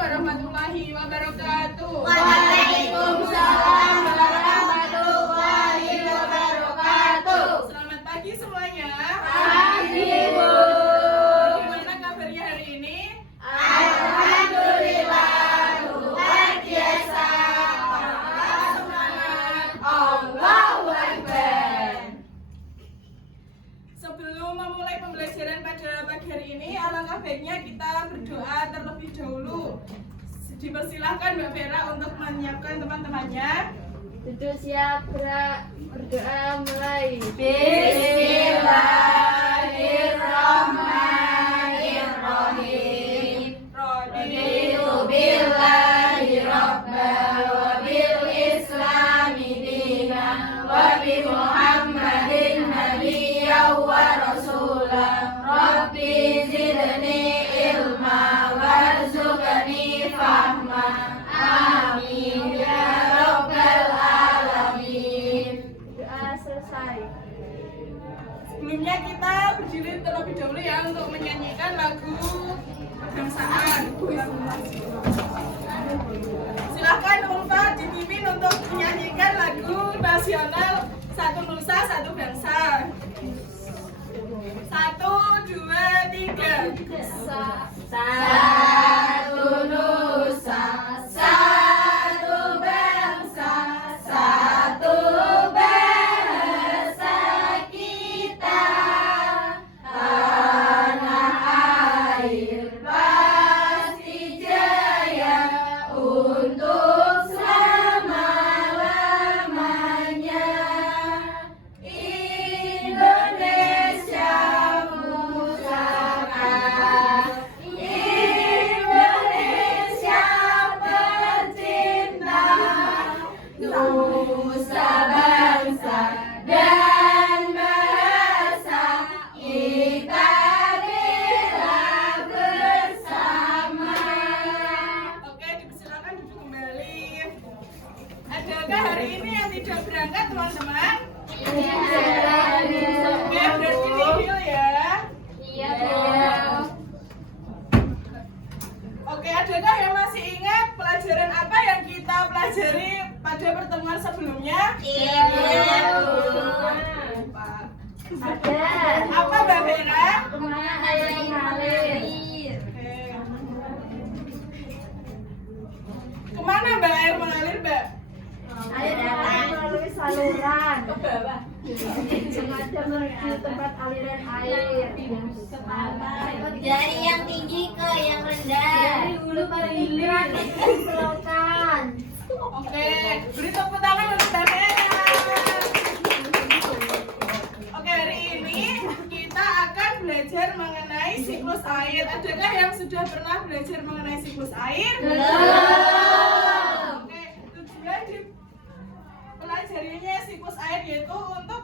warahmatullahi wabarakatuh. Waalaikumsalam warahmatullahi wabarakatuh. Selamat pagi semuanya. Pagi, Bu. Gimana kabarnya hari ini? Alhamdulillah, luar biasa. Semangat. Allahu Akbar. Sebelum memulai pembelajaran pada pagi hari ini, alangkah baiknya kita berdoa terlebih dahulu. Dipersilahkan Mbak Vera untuk menyiapkan teman-temannya. Duduk siap, gerak, berdoa mulai. Bismillahirrahmanirrahim. Raditu billahi rabban wa bil islami dinan wa bi Muhammadin nabiyyan wa rasulan. Rabbi zidni ilma warzuqni fahma. Amin ya rabbal alamin. Doa selesai. Sebelumnya kita berdiri terlebih dahulu ya untuk menyanyikan lagu kebangsaan. Silahkan Ulfa dipimpin untuk menyanyikan lagu nasional Satu Nusa Satu Bangsa. 1, 2, 3. Satu nusa, satu bangsa, satu bahasa kita. Tanah air pasti jaya untuk selama-lamanya. Indonesia pusaka, Indonesia pencinta, nusa bangsa dan bahasa kita bela bersama. Oke, dipersilakan duduk kembali. Adakah hari ini yang tidak berangkat, teman-teman? Oke, berarti nihil ya. Iya, Oke, adakah yang masih ingat pelajaran apa yang kita pelajari pada pertemuan sebelumnya? Lupa. Ada. Apa Mbak Vera? Kemana air mengalir? Oke. Kemana Mbak air mengalir, Mbak? Air mengalir melalui saluran. Sengaja menuju tempat aliran air. Dari yang tinggi ke yang rendah. Dari hulu ke hilir ke selatan. Oke, beri tepuk tangan untuk Mbak Vera. Oke, hari ini kita akan belajar mengenai siklus air. Adakah yang sudah pernah belajar mengenai siklus air? Oke, tujuan di pelajarinya siklus air yaitu untuk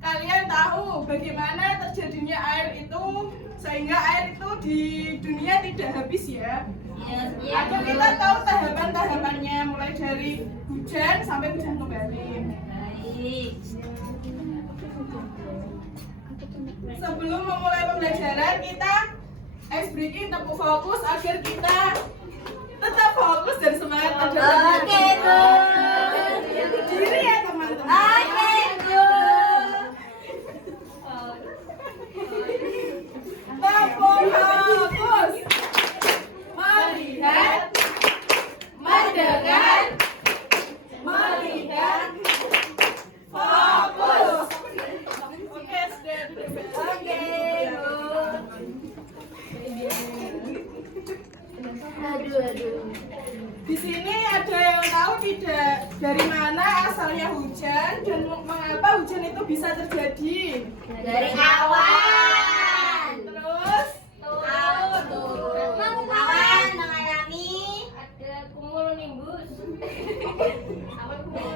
kalian tahu bagaimana terjadinya air itu sehingga air itu di dunia tidak habis ya. Atau kita tahu tahapan-tahapannya mulai dari hujan sampai hujan kembali. Sebelum memulai pembelajaran kita ice breaking tepuk fokus agar kita tetap fokus dan semangat pada Oke, Bu. berdiri ya teman-teman. Oke, Bu. Tepuk fokus. Melihat, mendengar, melihat, fokus. Oke, sudah duduk. Oke, Bu. Aduh. Di sini ada yang tahu tidak dari mana asalnya hujan dan mengapa hujan itu bisa terjadi? Dari awan. Terus Awan mengalami Ada cumulonimbus.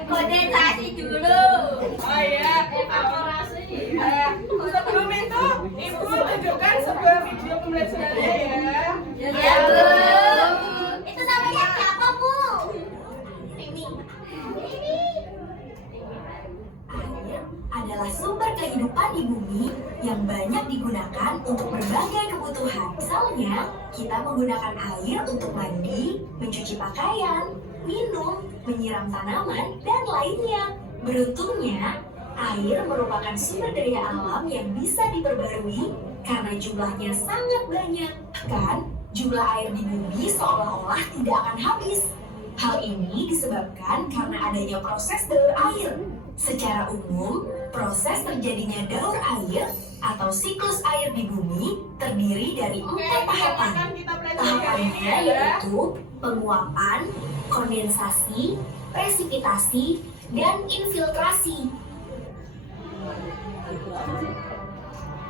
kondensasi dulu. oh iya, Evaporasi. sebelum itu Ibu tunjukkan sebuah video pembelajarannya ya. Ya, Bu. Itu namanya siapa, Bu? Ini. Air adalah sumber kehidupan di bumi yang banyak digunakan untuk berbagai kebutuhan. Salah Misalnya, kita menggunakan air untuk mandi, mencuci pakaian, minum, menyiram tanaman, dan lainnya. Beruntungnya, air merupakan sumber daya alam yang bisa diperbarui karena jumlahnya sangat banyak. Kan, jumlah air di bumi seolah-olah tidak akan habis. Hal ini disebabkan karena adanya proses daur air. Secara umum, proses terjadinya daur air atau siklus air di bumi terdiri dari 4 tahapan. Tahapannya yaitu penguapan, kondensasi, presipitasi, dan infiltrasi.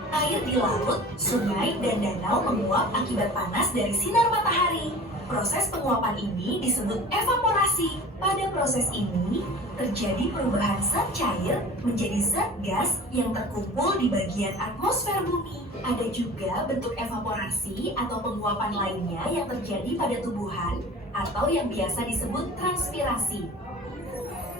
Air di laut, sungai, dan danau menguap akibat panas dari sinar matahari. Proses penguapan ini disebut evaporasi. Pada proses ini, terjadi perubahan zat cair menjadi zat gas yang terkumpul di bagian atmosfer bumi. Ada juga bentuk evaporasi atau penguapan lainnya yang terjadi pada tumbuhan atau yang biasa disebut transpirasi.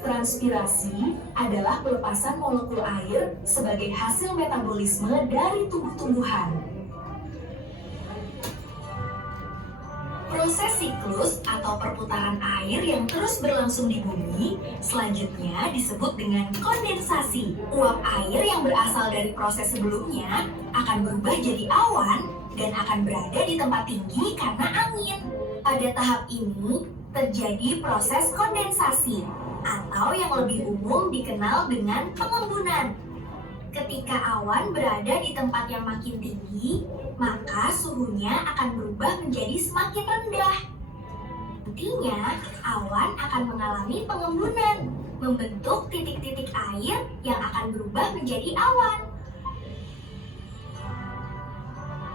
Transpirasi adalah pelepasan molekul air sebagai hasil metabolisme dari tumbuh-tumbuhan. Proses siklus atau perputaran air yang terus berlangsung di bumi selanjutnya disebut dengan kondensasi. Uap air yang berasal dari proses sebelumnya akan berubah jadi awan dan akan berada di tempat tinggi karena angin. Pada tahap ini terjadi proses kondensasi atau yang lebih umum dikenal dengan pengembunan. Ketika awan berada di tempat yang makin tinggi, maka suhunya akan berubah menjadi semakin rendah. Nantinya, awan akan mengalami pengembunan, membentuk titik-titik air yang akan berubah menjadi awan.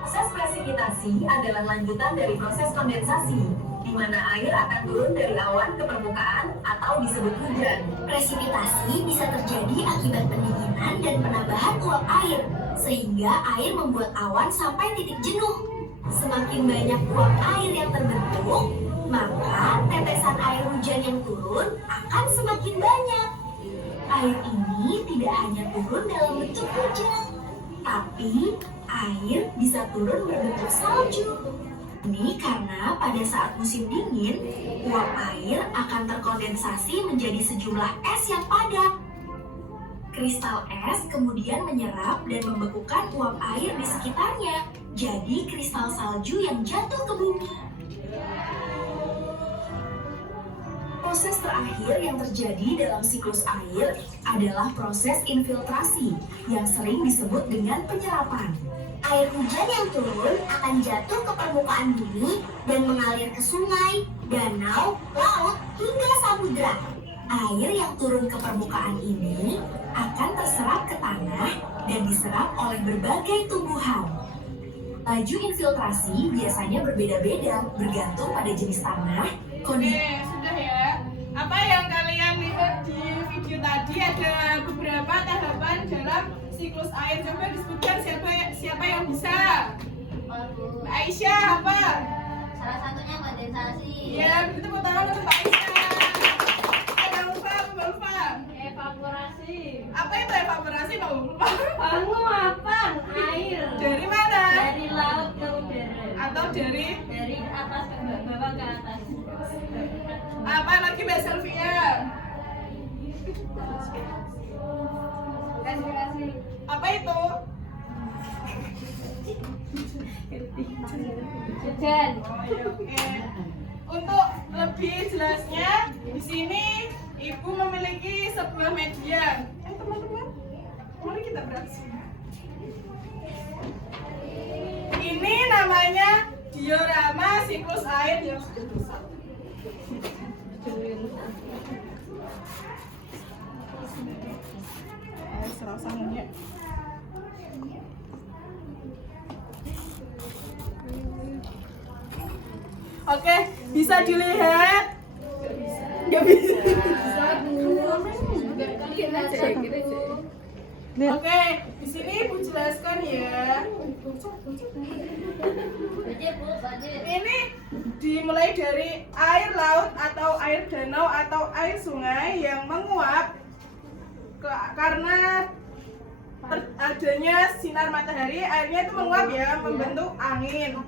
Proses presipitasi adalah lanjutan dari proses kondensasi, di mana air akan turun dari awan ke permukaan atau disebut hujan. Presipitasi bisa terjadi akibat pendinginan dan penambahan uap air, sehingga air membuat awan sampai titik jenuh. Semakin banyak uap air yang terbentuk, maka tetesan air hujan yang turun akan semakin banyak. Air ini tidak hanya turun dalam bentuk hujan, tapi air bisa turun berbentuk salju. Ini karena pada saat musim dingin, uap air akan terkondensasi menjadi sejumlah es yang padat. Kristal es kemudian menyerap dan membekukan uap air di sekitarnya, jadi kristal salju yang jatuh ke bumi. Proses terakhir yang terjadi dalam siklus air adalah proses infiltrasi yang sering disebut dengan penyerapan. Air hujan yang turun akan jatuh ke permukaan bumi dan mengalir ke sungai, danau, laut, hingga samudra. Air yang turun ke permukaan ini akan terserap ke tanah dan diserap oleh berbagai tumbuhan. Laju infiltrasi biasanya berbeda-beda bergantung pada jenis tanah, kondisi. Oke, sudah ya. Apa yang kalian lihat di video tadi ada beberapa tahapan dalam siklus air. Coba disebutkan siapa yang bisa. Mbak Aisyah apa? Salah satunya kondensasi. Iya, begitu tepuk tangan untuk Mbak Aisyah. Ada lupa, Mbak Lupa. Evaporasi. Apa itu evaporasi, Mbak Lupa? Penguapan air Dari mana? dari laut ke udara. Atau dari atas ke bawah ke atas. apa lagi Mbak Selvia? Apa itu? Hujan. Oke. Untuk lebih jelasnya, di sini Ibu memiliki sebuah media. Teman-teman, mari kita beraksi. Ini namanya diorama siklus air yang sudah rusak. Serasa-rasanya. Oke, bisa dilihat? Nggak bisa. Oke, di sini Ibu jelaskan ya. Ini dimulai dari air laut atau air danau atau air sungai yang menguap karena adanya sinar matahari, airnya itu menguap ya, membentuk angin.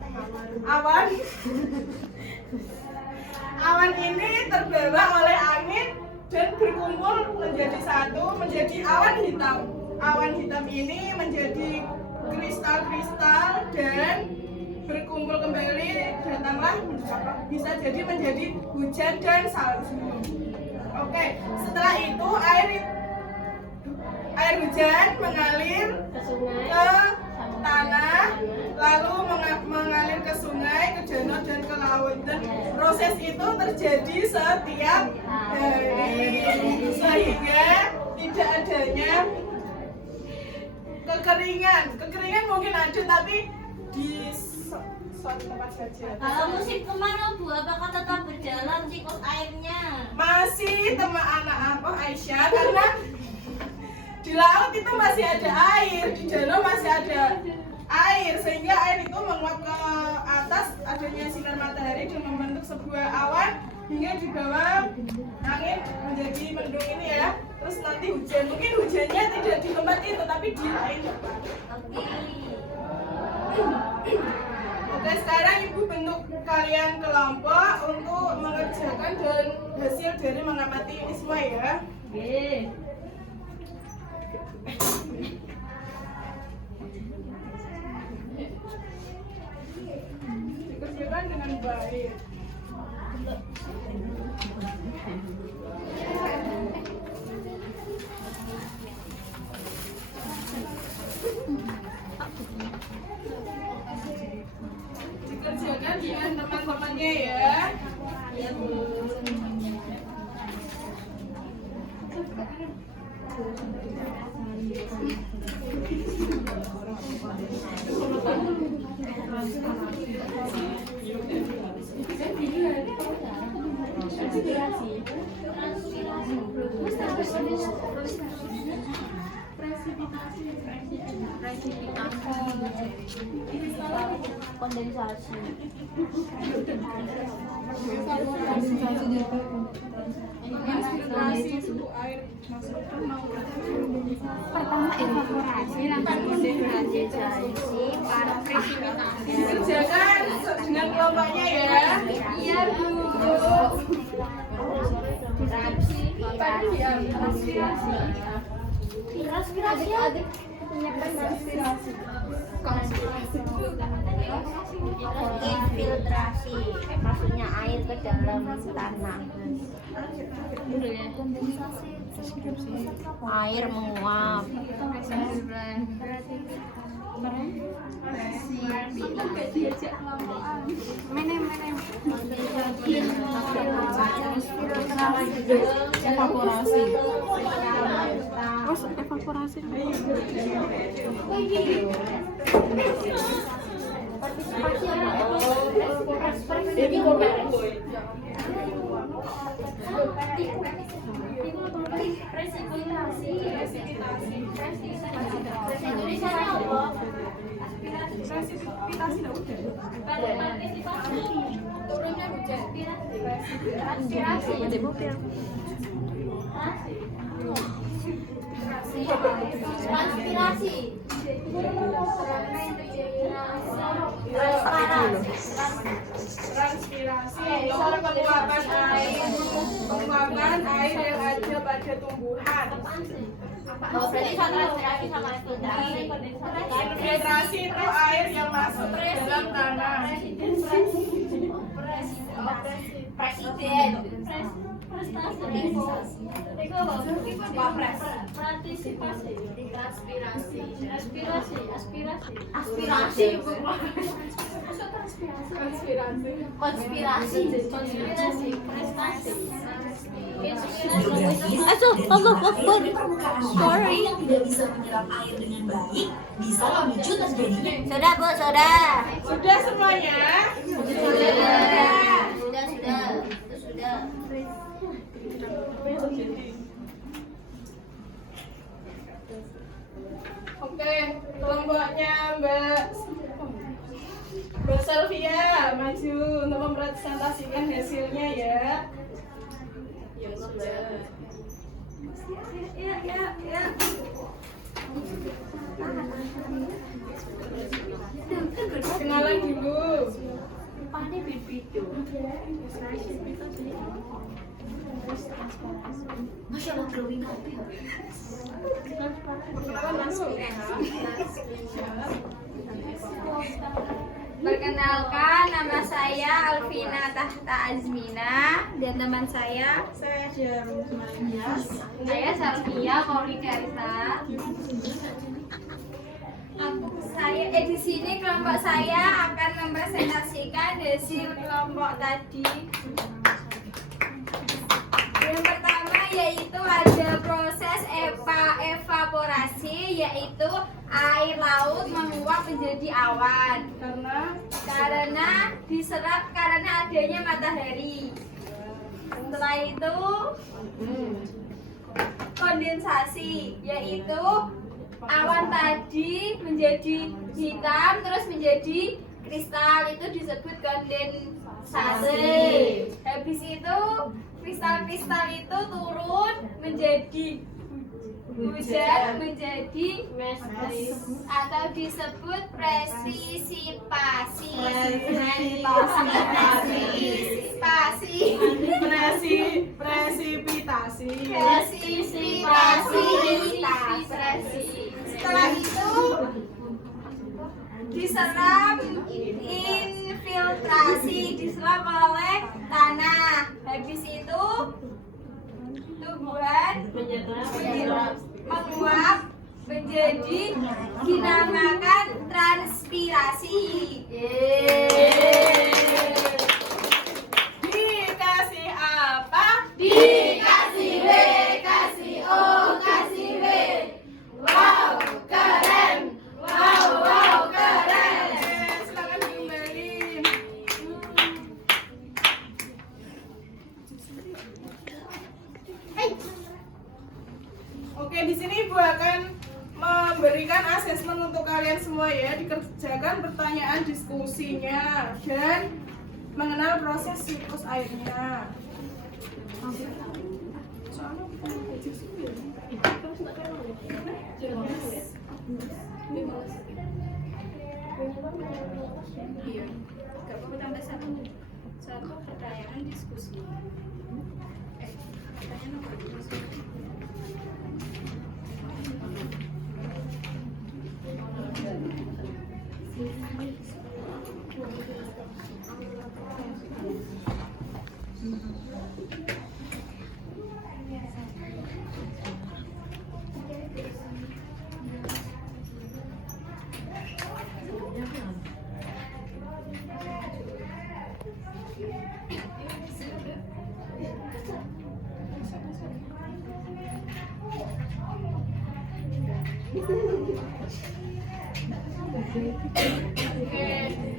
Awan ini terbawa oleh angin dan berkumpul menjadi satu, menjadi awan hitam. Awan hitam ini menjadi kristal-kristal dan berkumpul kembali, datanglah bisa jadi menjadi hujan dan salju. Oke, setelah itu air hujan mengalir ke tanah, lalu mengalir ke sungai, ke danau dan ke laut. Dan proses itu terjadi setiap hari, sehingga tidak adanya kekeringan mungkin ada, tapi di suatu tempat saja. Kalau musim kemarau Bu, apakah tetap berjalan siklus airnya? Masih teman anak apa Aisyah, karena di laut itu masih ada air, di danau masih ada air, sehingga air itu menguap ke atas, adanya sinar matahari dan membentuk sebuah awan hingga di bawah angin menjadi mendung ini ya. Terus nanti hujan, mungkin hujannya tidak di tempat itu tapi di lain tempat. Oke, sekarang ibu bentuk kalian kelompok untuk mengerjakan dan hasil dari mengamati ini semua ya. Dikerjakan dengan baik. Dikerjakan dengan teman-temannya ya. Ya Bu. Kondensasi. Filtrasi itu air masuk ke mau. Pertama evaporasi, lanjut kondensasi, para presipitasi. Kerjakan dengan kelompoknya ya. Iya Bu. Konspirasi. Infiltrasi, maksudnya air ke dalam tanah. Air menguap. Evaporasi. Terus evaporasi. Partisipasi apa? Transpirasi. Transpirasi itu penguapan air yang ada pada tumbuhan. Oh, berarti transpirasi sama infiltrasi. Infiltrasi itu air yang masuk ke dalam tanah. Presiden. Partisipasi, transpirasi, aspirasi, Aspirasi. Konspirasi. Konspirasi, prestasi. Allah Akbar. Sorry. Yang tidak bisa menyerap air dengan baik bisa memicu terjadinya. Sudah Bu, sudah. Sudah semuanya? Sudah. Oke, kelompoknya Mbak Sylvia maju untuk mempresentasikan hasilnya ya. Ya sudah. Ya. Kenalan dulu. Rupanya beda-beda. Masya Allah glowing apa ya? Kenalan dulu. Perkenalkan, nama saya Alvina Tahta Azmina dan teman saya Jarum Maya. saya Salvia Kaulikarita. Di sini kelompok saya akan mempresentasikan hasil kelompok tadi. Yang pertama yaitu ada proses evaporasi, yaitu air laut menguap menjadi awan karena diserap karena adanya matahari. Setelah itu kondensasi, yaitu awan tadi menjadi hitam terus menjadi kristal, itu disebut kondensasi. Habis itu kristal-kristal itu turun menjadi hujan menjadi atau disebut presisipasi. Setelah itu diserap infiltrasi, diserap oleh tanah. Habis itu tumbuhan menguap menjadi dinamakan transpirasi. Dikasih apa? Dikasih W, kasih O, kasih W. Wow, keren. Wow, keren. Silakan kembali. Oke, di sini Ibu akan memberikan asesmen untuk kalian semua ya, dikerjakan pertanyaan diskusinya dan mengenal proses siklus airnya. Soalnya bukan belajar sendiri. Iya, gak perlu tambah satu pertanyaan diskusi. Pertanyaan apa? Oke,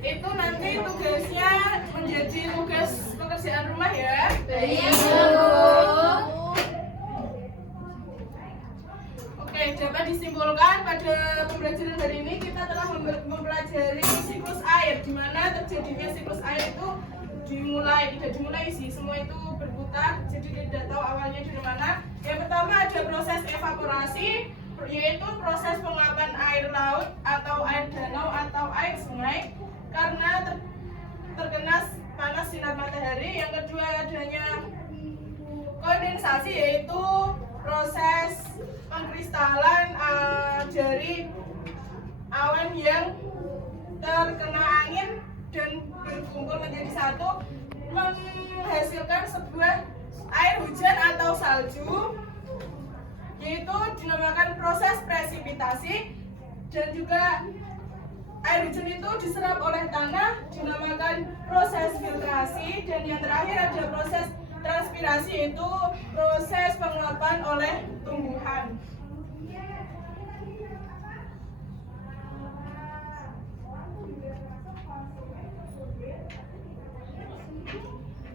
itu nanti tugasnya menjadi tugas pekerjaan rumah ya. Iya, Oke, dapat disimpulkan pada pembelajaran hari ini kita telah mempelajari siklus air, di mana terjadinya siklus air itu tidak dimulai sih, semua itu berputar, jadi tidak tahu awalnya dari mana. Yang pertama ada proses evaporasi, yaitu proses penguapan air laut atau air danau atau air sungai karena terkena panas sinar matahari. Yang kedua adanya kondensasi, yaitu proses pengkristalan dari awan yang terkena angin dan berkumpul menjadi satu menghasilkan sebuah air hujan atau salju, yaitu dinamakan proses presipitasi. Dan juga air hujan itu diserap oleh tanah, dinamakan proses filtrasi. Dan yang terakhir ada proses transpirasi, yaitu proses penguapan oleh tumbuhan.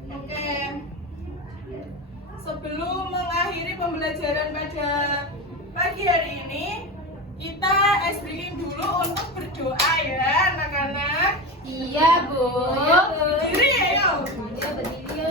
Oke, sebelum mengakhiri pembelajaran pada pagi hari ini, kita breaking dulu untuk berdoa ya anak-anak. Iya, Bu. Berdiri ya, yuk. Ya, berdiri.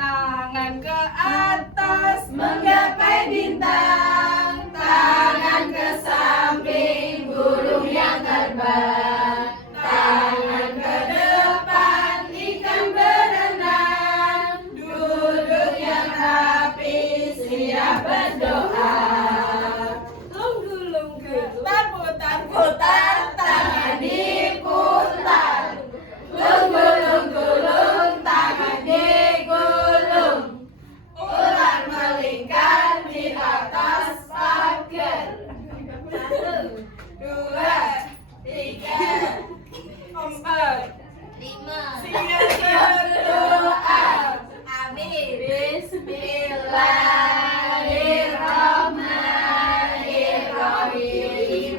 Tangan ke atas menggapai bintang, tangan ke samping burung yang terbang, tangan ke depan ikan berenang, duduk yang rapi siap berdoa. Putar, putar, putar, tangan diputar. Gulung, gulung, tangan digulung. Ular melingkar di atas pagar. 1, 2, 3, 4, 5. Siap berdoa. Amin. Bismillahirrahmanirrahim.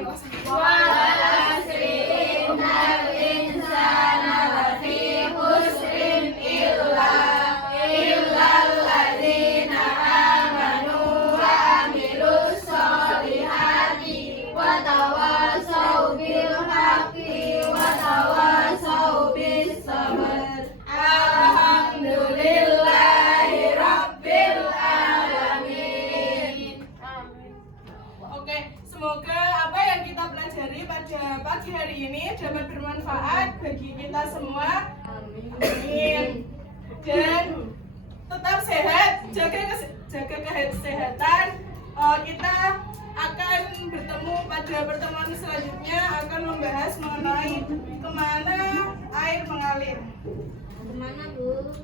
Watawasau bil haqqi watawasau bis sabr. Alhamdulillahi Rabbil Alamin. Oke, semoga apa yang kita pelajari pada pagi hari ini dapat bermanfaat bagi kita semua. Amin. Dan tetap sehat, jaga kesehatan. Kita akan bertemu pada pertemuan selanjutnya, akan membahas mengenai kemana air mengalir. Kemana, Bu?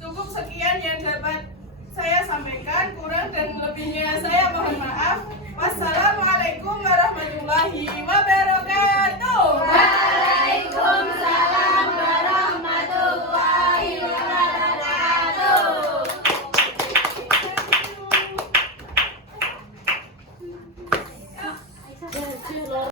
Cukup sekian yang dapat saya sampaikan, kurang dan lebihnya saya mohon maaf. Wassalamualaikum warahmatullahi wabarakatuh. Waalaikumsalam warahmatullahi wabarakatuh.